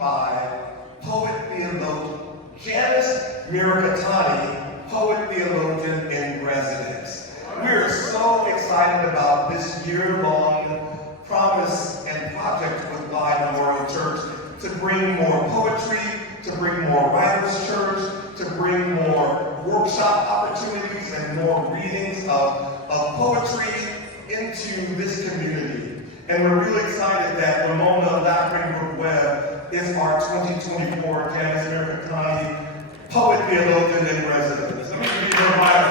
by poet theologian Janice Miracatani, poet theologian in residence. We are so excited about this year-long promise and project with Live Memorial Church to bring more poetry, to bring more Writers Church, to bring more workshop opportunities and more readings of poetry into this community. And we're really excited that Ramona Laughing Brook Webb is our 2024 Janice Miracatani Poet Theologian in Residence. Let me give you a reminder.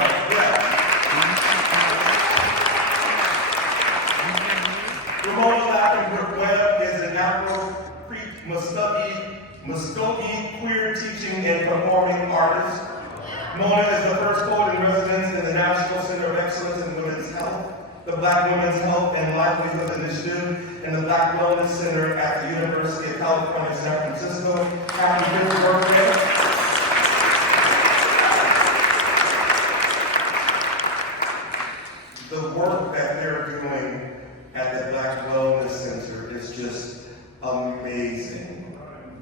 Ramona Laughing Brook Webb is an Afro-Creek Muskogee queer teaching and performing artist. Mona is the first poet in residence in the National Center of Excellence in Women's Health, the Black Women's Health and Livelihood Initiative, and the Black Wellness Center at the University of California, San Francisco. Happy 5th birthday. The work that they're doing at the Black Wellness Center is just amazing.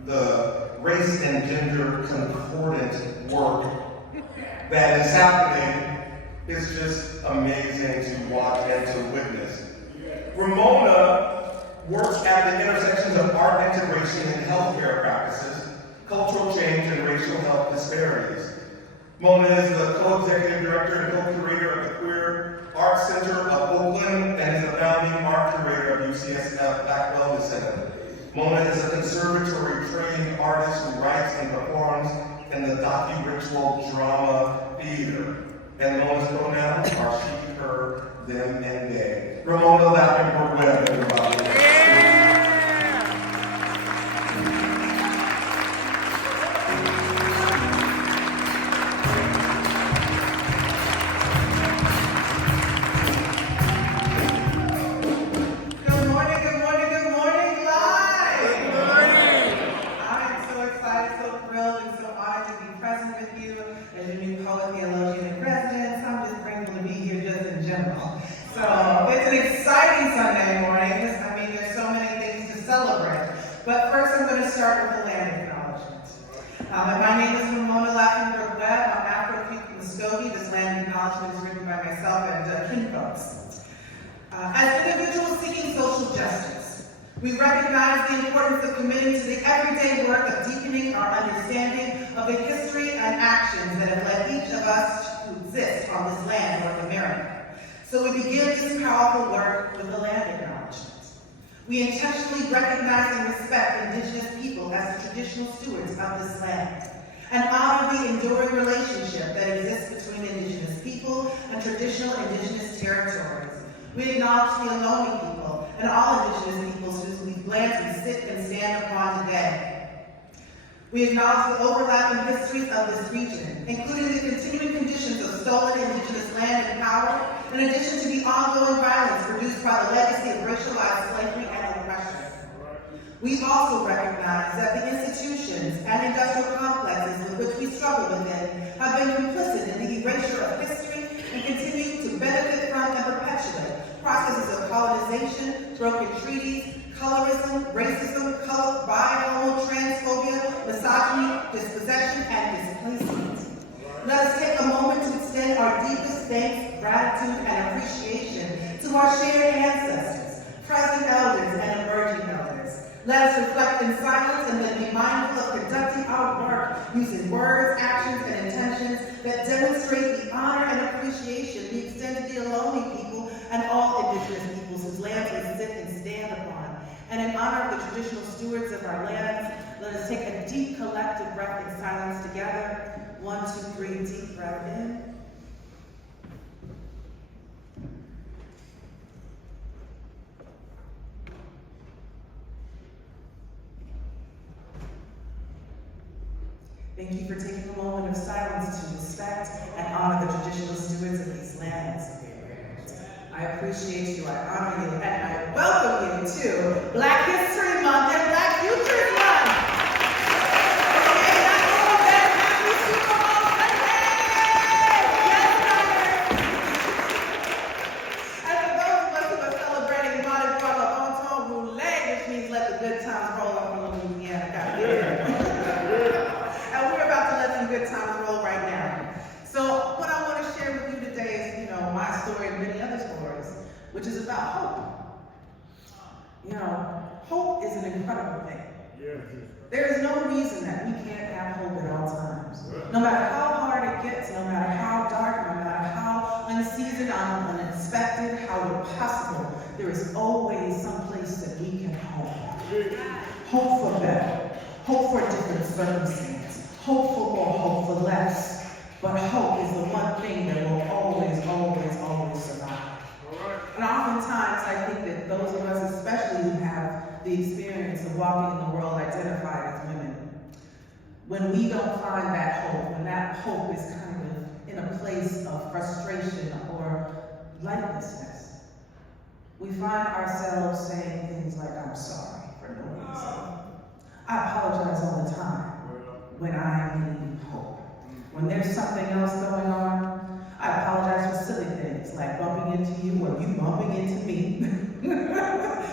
The race and gender concordant work that is happening is just amazing to watch and to witness. Ramona works at the intersections of art integration and healthcare practices, cultural change, and racial health disparities. Mona is the co-executive director and co-curator of the Queer Arts Center of Oakland and is the founding art curator of UCSF Black Wellness Center. Mona is a conservatory trained artist who writes and performs in the docu-ritual drama theater. And Mona's pronouns are she, her, them, and they. Ramona Laughing Brook Webb, everybody. But first I'm going to start with the land acknowledgement. My name is Ramona Laughing Brook Webb. I'm Afro-Creek Muskogee. This land acknowledgement is written by myself and King folks. As individuals seeking social justice, we recognize the importance of committing to the everyday work of deepening our understanding of the history and actions that have led each of us to exist on this land, North America. So we begin this powerful work with the land acknowledgement. We intentionally recognize and respect Indigenous people as the traditional stewards of this land and honor the enduring relationship that exists between Indigenous people and traditional Indigenous territories. We acknowledge the Ohlone people and all Indigenous peoples whose lands we sit and stand upon today. We acknowledge the overlapping histories of this region, including the continuing conditions of stolen Indigenous land and power, in addition to the ongoing violence produced by the legacy of racialized slavery and oppression. We also recognize that the institutions and industrial complexes with which we struggle within have been complicit in the erasure of history and continue to benefit from and perpetuate processes of colonization, broken treaties, colorism, racism, bi-homo, transphobia, misogyny, dispossession, and displacement. Let us take a moment to extend our deepest thanks, gratitude, and appreciation to our shared ancestors, present elders, and emerging elders. Let us reflect in silence and then be mindful of conducting our work using words, actions, and intentions that demonstrate the honor and appreciation we extend to the Ohlone people and all Indigenous peoples whose lands we sit and stand upon. And in honor of the traditional stewards of our lands, let us take a deep collective breath in silence together. 1, 2, 3, deep breath in. Thank you for taking a moment of silence to respect and honor the traditional stewards of these lands. I appreciate you, I honor you, and I welcome you to Black History Month and Black Futures Month. Okay, that's all that. Happy Super Bowl Sunday! Yes, and for those of us who are celebrating Mardi Gras on Ton Roulette, which means let the good times roll off in Louisiana. which is about hope. You know, hope is an incredible thing. There is no reason that we can't have hope at all times. No matter how hard it gets, no matter how dark, no matter how unseasoned, unexpected, how impossible, there is always some place that we can hope. Hope for better, hope for different circumstances, hope for more, hope for less. But hope is the one thing that will always, always, always survive. And oftentimes I think that those of us, especially who have the experience of walking in the world identified as women, when we don't find that hope, when that hope is kind of in a place of frustration or lightlessness, we find ourselves saying things like, I'm sorry for no reason. I apologize all the time when I need hope. When there's something else going on, I apologize for silly things like bumping into you or you bumping into me.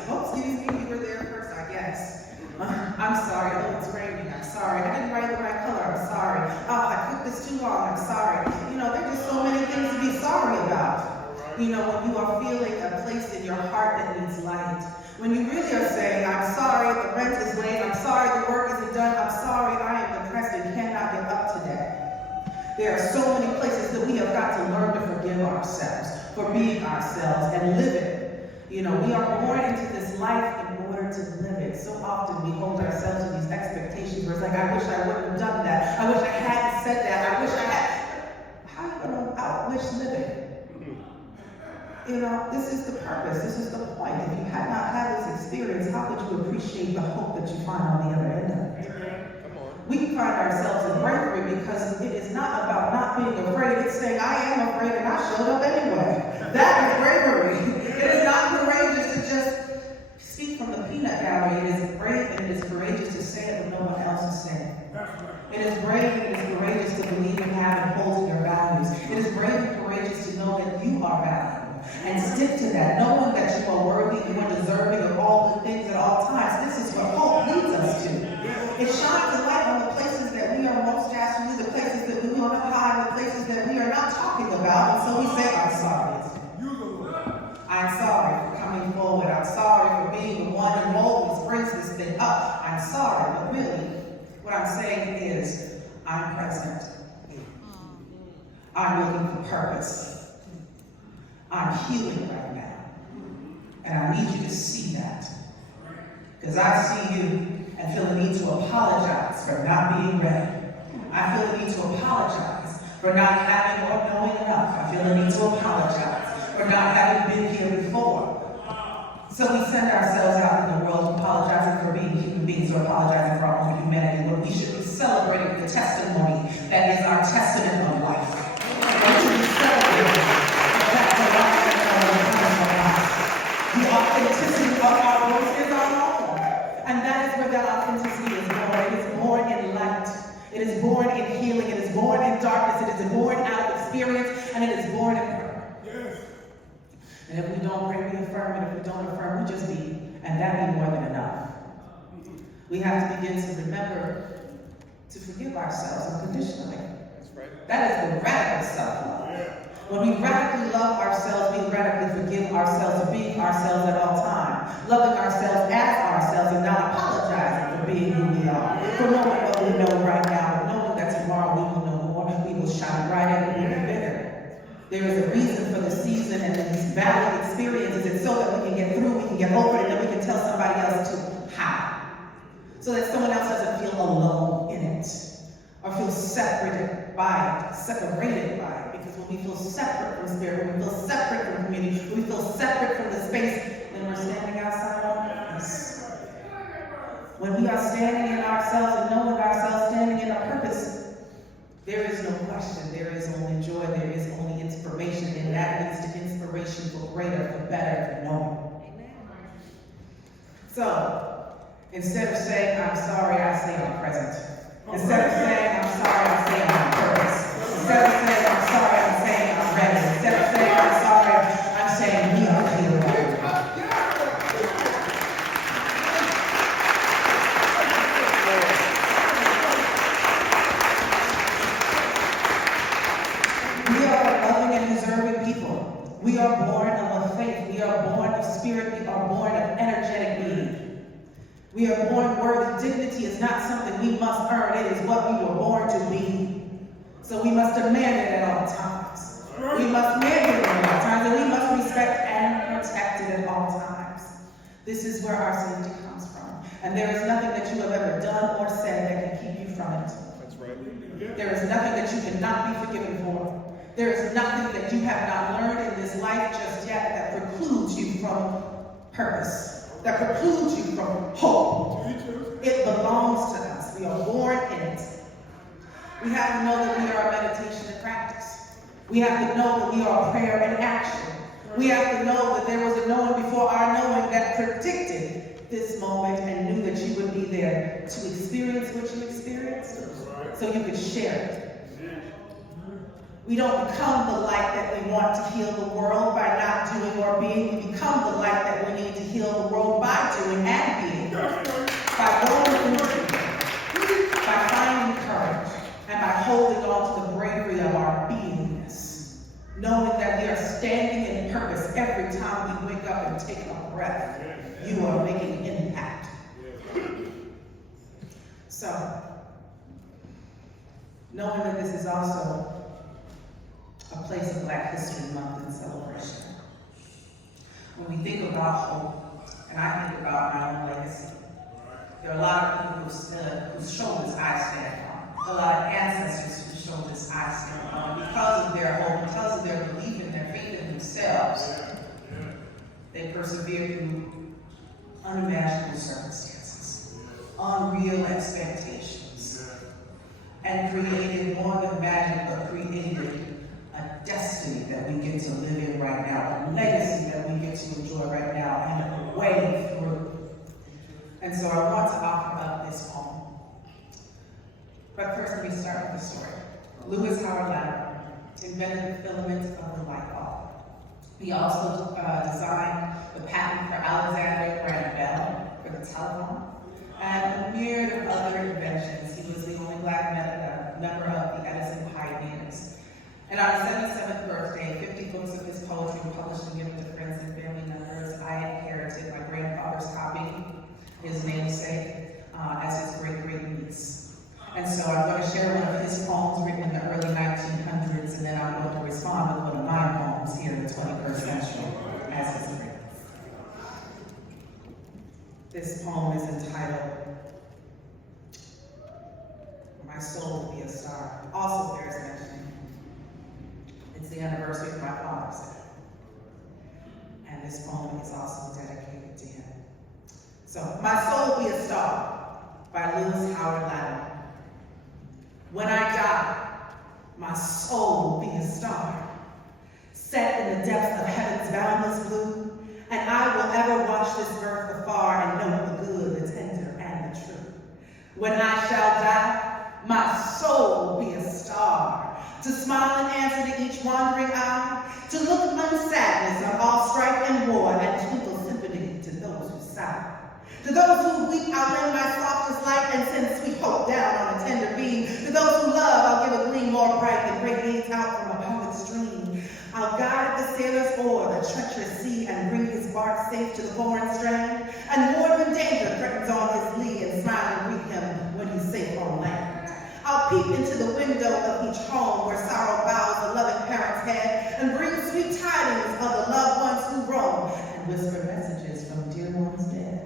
Oh, excuse me, you were there first, I guess. I'm sorry, oh, it's raining, I'm sorry. I didn't write the right color, I'm sorry. Oh, I cooked this too long, I'm sorry. You know, there are just so many things to be sorry about. You know, when you are feeling a place in your heart that needs light. When you really are saying, I'm sorry, the rent is late, I'm sorry, the work isn't done, I'm sorry, I am depressed and cannot get up today. There are so many places that we have got to learn to forgive ourselves for being ourselves and live it. You know, we are born into this life in order to live it. So often we hold ourselves to these expectations where it's like, I wish I wouldn't have done that. I wish I hadn't said that. I wish I had. How are you going to outwish living? You know, this is the purpose. This is the point. If you had not had this experience, how could you appreciate the hope that you find on the other end of it? We find ourselves in bravery because it is not about not being afraid. It's saying, I am afraid and I showed up anyway. That is bravery. It is not courageous to just speak from the peanut gallery. It is brave and it is courageous to say it when no one else is saying it. It is brave and it is courageous to believe in having hold to your values. It is brave and courageous to know that you are valuable and stick to that, knowing that you are worthy, you are deserving of all good things at all times. This is what hope leads us to. It shines a light on the places that we are most dastardly, the places that we want to hide, the places that we are not talking about, and so we say, I'm sorry. I'm sorry for coming forward. I'm sorry for being the one who always brings this thing up. I'm sorry, but really, what I'm saying is, I'm present. I'm looking for purpose. I'm healing right now. And I need you to see that. Because I see you and feel the need to apologize for not being ready. I feel the need to apologize for not having or knowing enough. I feel the need to apologize for not having been here before. So we send ourselves out in the world apologizing for being human beings or apologizing for our own humanity, when we should be celebrating the testimony that is our testament of life. We should be celebrating the authenticity of our voice is our own. And that is where that authenticity is born. It is born in light. It is born in healing. It is born in darkness. It is born out of experience. And it is born in prayer. Yes. And if we don't pray, we affirm. And if we don't affirm, we just be. And that be more than enough. We have to begin to remember to forgive ourselves unconditionally. That's right. That is the radical self-love. When we radically love ourselves, we radically forgive ourselves for being ourselves at all times, loving ourselves as ourselves and not apologizing for being who we are, for knowing what we know right now, but knowing that tomorrow we will know more, we will shine brighter, and we will be bigger. There is a reason for the season and these valley experiences, and so that we can get through, we can get over it, and then we can tell somebody else to how. So that someone else doesn't feel alone in it, or feel separated by it, because when we feel separate from spirit, when we feel separate from community, when we feel separate from the space, then we're standing outside our purpose. When we are standing in ourselves and knowing ourselves, standing in our purpose, there is no question, there is only joy, there is only inspiration, and that leads to inspiration for greater, for better, for knowing. So, instead of saying, I'm sorry, I say I'm present. Instead of saying, I'm sorry, I say I'm on purpose. Instead of saying, I'm sorry, I'm saying I'm ready. Instead of saying, I'm sorry, I'm saying we are here right now. We are a loving and deserving people. We are born of a faith. We are So we must demand it at all times. We must mandate it at all times, and we must respect and protect it at all times. This is where our safety comes from. And there is nothing that you have ever done or said that can keep you from it. That's right. There is nothing that you cannot be forgiven for. There is nothing that you have not learned in this life just yet that precludes you from purpose, that precludes you from hope. It belongs to us. We are born in it. We have to know that we are a meditation in practice. We have to know that we are a prayer in action. We have to know that there was a knowing before our knowing that predicted this moment and knew that you would be there to experience what you experienced so you could share it. We don't become the light that we want to heal the world by not doing or being. We become the light that we need to heal the world by doing and being. By going through, by finding courage, and by holding on to the bravery of our beingness. Knowing that we are standing in purpose every time we wake up and take a breath. You are making an impact. So, knowing that this is also a place of Black History Month and celebration. When we think about hope, and I think about my own legacy, there are a lot of people whose shoulders I stand on, a lot of ancestors whose shoulders I stand on, because of their hope, because of their belief in their faith in themselves, they persevered through unimaginable circumstances, unreal expectations, and created more than magic, but created a destiny that we get to live in right now, a legacy that we get to enjoy right now, and a way through. And so I want to offer up this poem. But first, let me start with the story. Lewis Howard Latimer invented the filament of the light bulb. He also designed the patent for Alexander Graham Bell for the telephone, and a myriad of other inventions. He was the only Black member of the Edison pioneers. And on his 77th birthday, 50 books of his poetry were published and given to friends and family members. I inherited my grandfather's copy, his namesake, as his great-great-niece. And so I'm going to share one of his poems written in the early 1900s, and then I'm going to respond with one of my poems here in the 21st century as his great. This poem is entitled, My Soul Will Be a Star. Also bears mentioning. It's the anniversary of my father's death. And this poem is also dedicated to him. So, My Soul Will Be a Star by Lewis Howard Latimer. When I die, my soul will be a star, set in the depths of heaven's boundless blue, and I will ever watch this earth afar and know the good, the tender, and the true. When I shall die, my soul will be a star, to smile and answer to each wandering eye, to look unsadness on all strife and war, and twinkle sympathy to those who sigh. To those who weep, I'll lend my softest light and send sweet hope down on a tender beam. To those who love, I'll give a gleam more bright than great gates out from a poet's stream. I'll guide the sailor's oar, the treacherous sea, and bring his bark safe to the foreign strand. And more than danger threatens on his lee, and smile and greet him when he's safe on land. I'll peep into the window of each home where sorrow bows the loving parent's head, and bring sweet tidings of the loved ones who roam, and whisper messages from dear ones dead.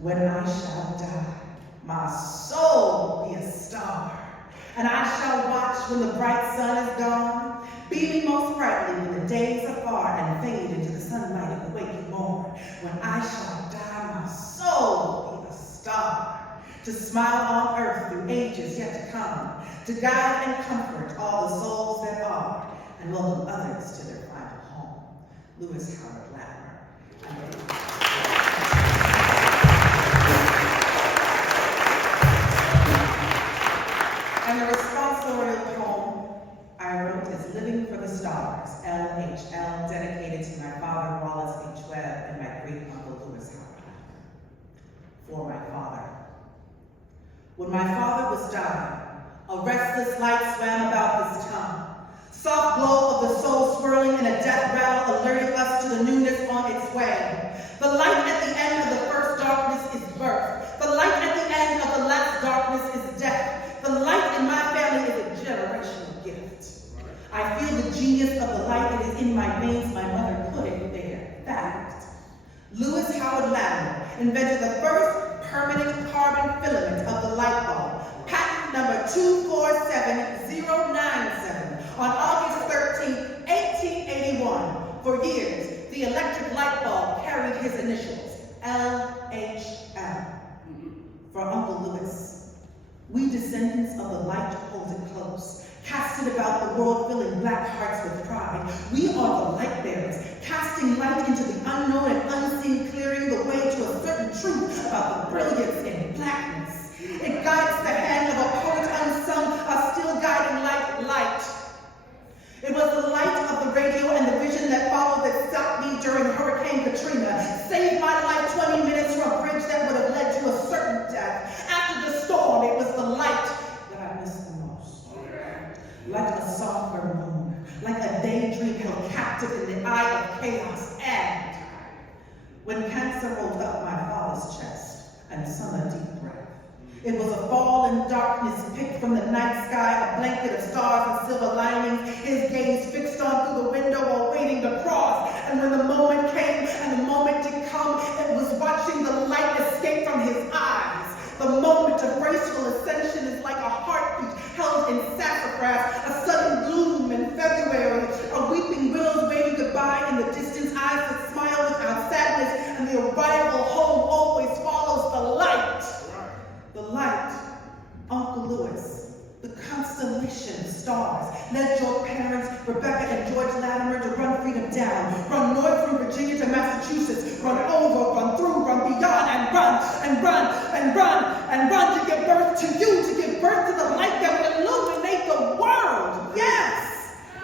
When I shall die, my soul will be a star, and I shall watch when the bright sun is gone, beaming most brightly when the days are far, and fade into the sunlight of the waking morn. When I shall die, my soul will be a star, to smile on earth through ages yet to come, to guide and comfort all the souls that are, and welcome others to their final home. Lewis Howard Latimer. And the responsorial poem I wrote is Living for the Stars, LHL, dedicated to my father, Wallace H. Webb, and my great-uncle, Lewis Howard Latimer. For my father. When my father was dying, a restless light swam about his tongue. Soft glow of the soul swirling in a death rattle, alerting us to the newness on its way. The light at the end of the first darkness is birth. The light at the end of the last darkness is death. The light in my family is a generational gift. genius of the light, it is in my veins, my mother put it there. Fact. Lewis Howard Latimer invented the first permanent carbon filament of the light bulb, patent number 247097, on August 13, 1881. For years, the electric light bulb carried his initials, LHL, for Uncle Lewis. We descendants of the light hold it close, casted about the world, filling black hearts with pride. We are the light bearers, casting light into the unknown and unseen, clearing the way to a certain truth about the brilliance in blackness. It guides the hand of a poet unsung, a still guiding light. It was the light of the radio and the vision that followed that stopped me during Hurricane Katrina, saved my life 20 minutes from a bridge that would have led to a certain death. After the storm, it was the light that I missed the most. Like a softer moon, like a daydream held captive in the eye of chaos, and when cancer rolled up my father's chest and sung a deep breath. It was a fall in darkness picked from the night sky, a blanket of stars and silver linings, his gaze fixed on through the window while waiting to cross. And when the moment came, and the moment did come, it was watching the light escape from his eyes. The moment of graceful ascension is like a heartbeat held in sassafras, a sudden gloom in February, a weeping willows waving goodbye in the distance, eyes that smile without sadness, and the arrival home always follows the light. The light, Uncle Lewis, the constellation of stars, led your parents, Rebecca and George Latimer, to run freedom down, run north from Virginia to Massachusetts, run over, run through, run beyond, and run, and run, and run, and run to give birth to you, to give birth to the light that will illuminate the world. Yes!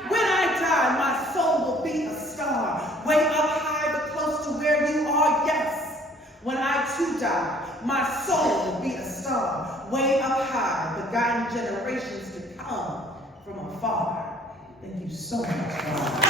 When I die, my soul will be a star, way up high but close to where you are, yes. When I too die, my soul will be a star, way up high, but guiding generations to come from afar. Thank you so much, God.